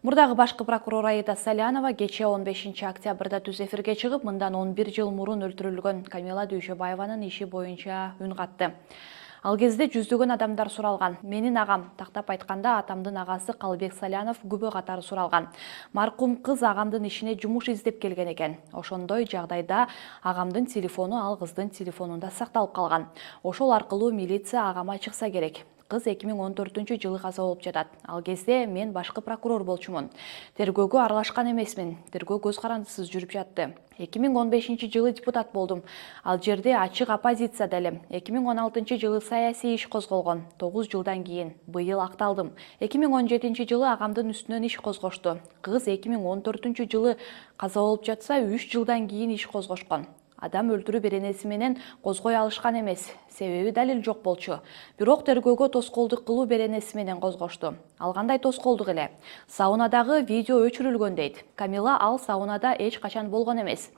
Мурдагы башкы прокурор Аида Салянова кече 15 октябрда түз эфирге чыгып, мындан 11 жыл мурун өлтүрүлгөн Камила Дүйшөбаеванын иши боюнча үн катты. Ал кезде жүздөгөн адамдар суралган. Менин агам, тактап айтканда атамдын агасы Калбек Салянов күбө катары суралган. Маркум кыз агамдын ишине жумуш издеп келген экен. Ошондой жагдайда агамдын телефону ал кыздын телефонунда сакталып калган. Ошол аркылуу милиция агама чыкса керек. Кыз 2014-жылы каза болуп жатат. Ал кезде мен башкы прокурор болчумун. Тергөөгө аралашкан эмесмин. Тергөө көз карандысыз жүрүп жатты. 2015-жылы депутат болдум. Ал жерде ачык оппозиция деле. 2016-жылы саясий иш козголгон. 9 жылдан кийин быйыл акталдым. 2017-жылы агамдын үстүнөн иш козгошту. Кыз 2014-жылы каза болуп жатса, 3 жылдан кийин иш козгошкон. Адам өлтүрүү беренеси менен козгой алышкан эмес. Себеби далил жок болчу. Бирок тергөөгө тоскоолдук кылуу беренеси менен козгошту. Ал кандай тоскоолдук эле? Саунадагы видео өчүрүлгөн дейт. Камила ал саунада эч качан болгон эмес.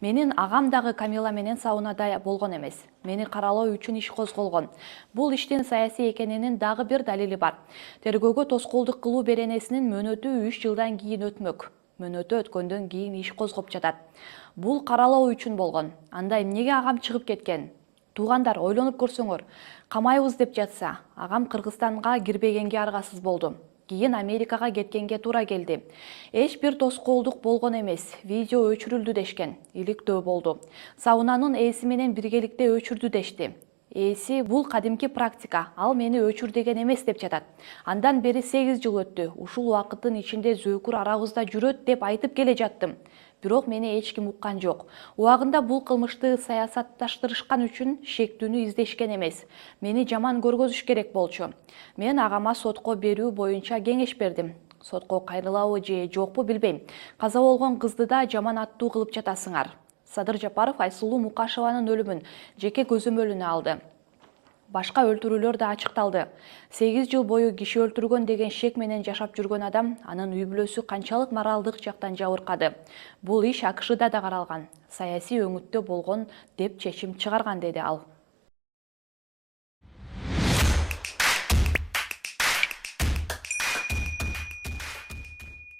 Менин агам дагы Камила менен саунада болгон эмес. Мени каралоо үчүн иш козголгон. Бул иштин саясий экенинин дагы бир далили бар. Тергөөгө тоскоолдук кылуу беренесинин мөөнөтү 3 жылдан кийин өтмөк. Мөөнөтү өткөндөн кийин иш козгоп жатат. Бул каралоо үчүн болгон. Анда эмнеге агам чыгып кеткен? Туугандар, ойлонуп көрсөңөр. Камайбыз деп жатса, агам Кыргызстанга кирбегенге аргасыз болду. Кийин Америкага кеткенге туура келди. Эч бир тоскоолдук болгон эмес. Видео өчүрүлдү дешкен. Иликтөө болду. Саунанын ээси менен биргеликте өчүрдү дешти. Ээси бул кадимки практика, ал мени өчүр деген эмес деп жатат. Андан бери 8 жыл өттү. Ушул убакыттын ичинде зөөкүр арабызда жүрөт деп айтып келе жаттым. Бирок мени эч ким уккан жок. Убагында бул кылмышты саясатташтырышкан үчүн шектүүнү издешкен эмес. Мени жаман көргөзүш керек болчу. Мен агама сотко берүү боюнча кеңеш бердим. Сотко кайрылабы же жокпу билбейм. Каза болгон кызды да жаман аттуу кылып жатасыңар. Садыр Жапаров Айсулуу Мукашеванын өлүмүн жеке көзөмөлүнө алды. Башка өлтүрүүлөр да ачыкталды. 8 жыл бою киши өлтүргөн деген шек менен жашап жүргөн адам, анын үй бүлөсү канчалык моралдык жактан жабыркады. Бул иш АКШда да каралган. Саясий өңүттө болгон деп чечим чыгарган, деди ал.